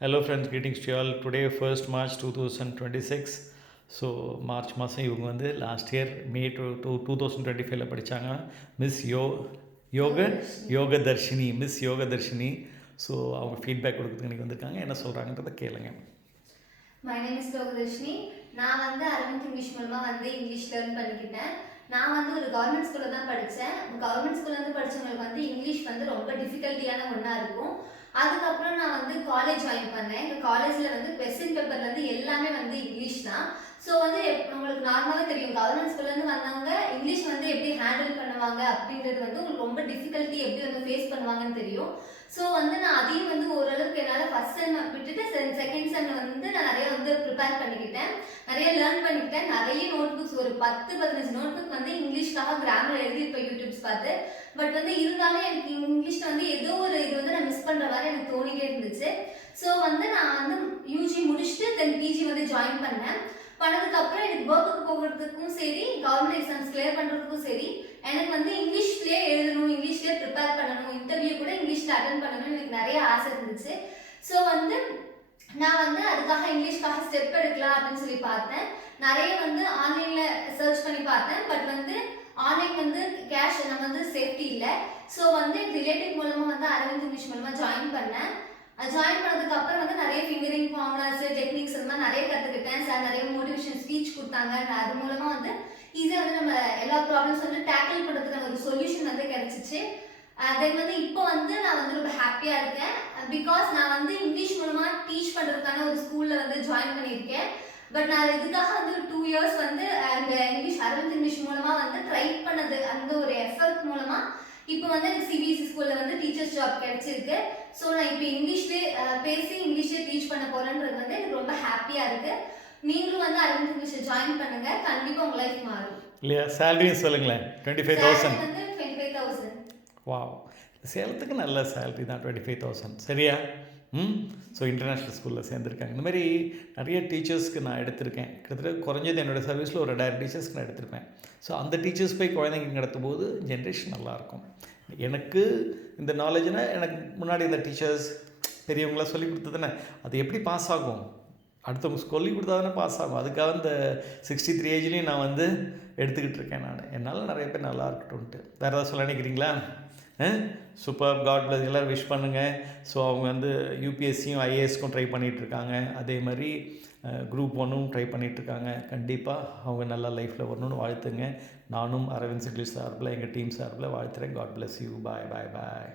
Hello friends, greetings to you all. Today 1st March 2026. So March மாதம் இவங்க வந்து last year மே 2025 படித்தாங்க. Miss Yogadharshini miss Yogadharshini. So அவங்க feedback கொடுக்குறதுக்கு இன்றைக்கி வந்திருக்காங்க. என்ன சொல்கிறாங்கன்றதை கேளுங்க. My name is Yogadharshini. நான் வந்து அரவிந்த் இங்கிலீஷ் மூலமாக வந்து இங்கிலீஷ் லேர்ன் பண்ணிக்கிட்டேன். நான் வந்து ஒரு கவர்மெண்ட் ஸ்கூலில் தான் படித்தேன். கவர்மெண்ட் ஸ்கூல்லேருந்து படித்தவங்களுக்கு வந்து இங்கிலீஷ் வந்து ரொம்ப டிஃபிகல்ட்டியான ஒன்றா இருக்கும். அதுக்கப்புறம் நான் வந்து காலேஜ் ஜாயின் பண்ணேன். எங்கள் காலேஜில் வந்து கொஸ்டின் பேப்பர்லேருந்து எல்லாமே வந்து இங்கிலீஷ் தான். ஸோ வந்து உங்களுக்கு நார்மலாகவே தெரியும், கவர்மெண்ட் ஸ்கூல்லேருந்து வந்தவங்க இங்கிலீஷ் வந்து எப்படி ஹேண்டில் பண்ணுவாங்க அப்படின்றது வந்து உங்களுக்கு ரொம்ப டிஃபிகல்ட்டி எப்படி வந்து ஃபேஸ் பண்ணுவாங்கன்னு தெரியும். ஸோ வந்து நான் அதையும் வந்து ஓரளவுக்கு என்னால் ஃபஸ்ட் செம் விட்டுட்டு செகண்ட் செம்மில் வந்து நான் நிறைய வந்து ப்ரிப்பேர் பண்ணிக்கிட்டேன், நிறைய லேர்ன் பண்ணிக்கிட்டேன். நிறைய நோட் புக்ஸ் ஒரு 10-15 நோட் புக் வந்து இங்கிலீஷ்க்காக கிராமர் எழுதியிருப்பேன் யூடியூப்ஸ் பார்த்து. பட் வந்து இருந்தாலும் எனக்கு இங்கிலீஷில் வந்து ஏதோ ஒரு இது வந்து நான் மிஸ் பண்ணுற மாதிரி எனக்கு தோணிட்டே இருந்துச்சு. ஸோ வந்து நான் வந்து யூஜி முடிச்சுட்டு தென் பிஜி வந்து ஜாயின் பண்ணதுக்கப்புறம் எனக்கு ஒர்க்குக்கு போகிறதுக்கும் சரி, கவர்மெண்ட் எக்ஸாம்ஸ் கிளியர் பண்ணுறதுக்கும் சரி, எனக்கு வந்து இங்கிலீஷ்லேயே எழுதணும், இங்கிலீஷ்லேயே ப்ரிப்பேர் பண்ணணும், இன்டர்வியூ கூட இங்கிலீஷில் அட்டன் பண்ணணும்னு எனக்கு நிறைய ஆசை இருந்துச்சு. ஸோ வந்து நான் வந்து அதுக்காக இங்கிலீஷ்க்காக ஸ்டெப் எடுக்கலாம் அப்படின்னு சொல்லி பார்த்தேன். நிறைய வந்து ஆன்லைனில் சர்ச் பண்ணி பார்த்தேன். பட் வந்து ஆன்லைன் வந்து கேஷ் நம்ம வந்து சேஃப்டி இல்லை. ஸோ வந்து ரிலேட்டிவ் மூலமாக வந்து அரவிந்த் இங்கிலீஷ் மூலமாக ஜாயின் பண்ணேன். ஜாயின் பண்ணதுக்கு அப்புறம் வந்து நிறைய ஃபிங்கரிங் ஃபார்முலாஸ் டெக்னிக்ஸ் அந்த மாதிரி நிறைய கற்றுக்கிட்டேன். சார் நிறைய மோட்டிவேஷன் ஸ்பீச் கொடுத்தாங்க. அது மூலமாக வந்து ஈஸியாக வந்து நம்ம எல்லா ப்ராப்ளம்ஸ் வந்து டேக்கிள் பண்ணுறதுக்கான ஒரு சொல்யூஷன் வந்து கிடைச்சிச்சு. தென் வந்து இப்போ வந்து நான் வந்து ரொம்ப ஹாப்பியாக இருக்கேன். பிகாஸ் நான் வந்து இங்கிலீஷ் மூலமாக டீச் பண்ணுறதுக்கான ஒரு ஸ்கூலில் வந்து ஜாயின் பண்ணியிருக்கேன். பட் நான் இதுக்காக வந்து ஒரு 2 இயர்ஸ் வந்து அந்த அரவிந்த் இங்கிலீஷ் மூலமாக வந்து ட்ரை பண்ணது, அந்த ஒரு எஃபர்ட் மூலமாக இப்போ வந்து எனக்கு சிபிஎஸ்சி ஸ்கூலில் வந்து டீச்சர்ஸ் ஜாப் கிடைச்சிருக்கு. ஸோ நான் இப்போ இங்கிலீஷ்லேயே பேசி இங்கிலீஷ்லேயே டீச் பண்ண போகிறேன்றது வந்து எனக்கு ரொம்ப ஹாப்பியாக இருக்குது. நீங்களும் வந்து அரவிந்த் இங்கிலீஷில் ஜாயின் பண்ணுங்கள், கண்டிப்பாக உங்கள் லைஃப் மாறும். இல்லையா? சேலரியும் சொல்லுங்களேன். 25,000 வந்து 25,000. வா, சேலத்துக்கு நல்ல சேலரி தான் 25,000. சரியா? ஸோ இன்டர்நேஷ்னல் ஸ்கூலில் சேர்ந்துருக்காங்க. இந்த மாதிரி நிறைய டீச்சர்ஸ்க்கு நான் எடுத்திருக்கேன். கிட்டத்தட்ட குறைஞ்சது என்னோடய சர்வீஸில் ஒரு 2000 டீச்சர்ஸ்க்கு நான் எடுத்திருப்பேன். ஸோ அந்த டீச்சர்ஸ் போய் குழந்தைங்க நடத்தும் போது ஜென்ரேஷன் நல்லாயிருக்கும். எனக்கு இந்த நாலேஜ்னால் எனக்கு முன்னாடி இந்த டீச்சர்ஸ் பெரியவங்களாம் சொல்லி கொடுத்ததுன்னு அது எப்படி பாஸ் ஆகும், அடுத்தவங்க சொல்லி கொடுத்தா தானே பாஸ் ஆகும். அதுக்காக இந்த 63 ஏஜ்லேயும் நான் வந்து எடுத்துக்கிட்டு இருக்கேன். என்னால் நிறைய பேர் நல்லா இருக்கட்டும்ன்ட்டு. வேறு ஏதாவது சொல்ல நினைக்கிறீங்களா? Super, God bless. எல்லோரும் விஷ் பண்ணுங்கள். ஸோ அவங்க வந்து யூபிஎஸ்சியும் ஐஏஎஸ்க்கும் ட்ரை பண்ணிகிட்ருக்காங்க. அதே மாதிரி குரூப் 1ம் ட்ரை பண்ணிகிட்ருக்காங்க. கண்டிப்பாக அவங்க நல்லா லைஃப்பில் வரணும்னு வாழ்த்துங்க. நானும் அரவிந்த் இங்கிலீஷ் சார்பில், எங்கள் டீம் சார்பில் வாழ்த்துறேன். God bless you. Bye bye bye.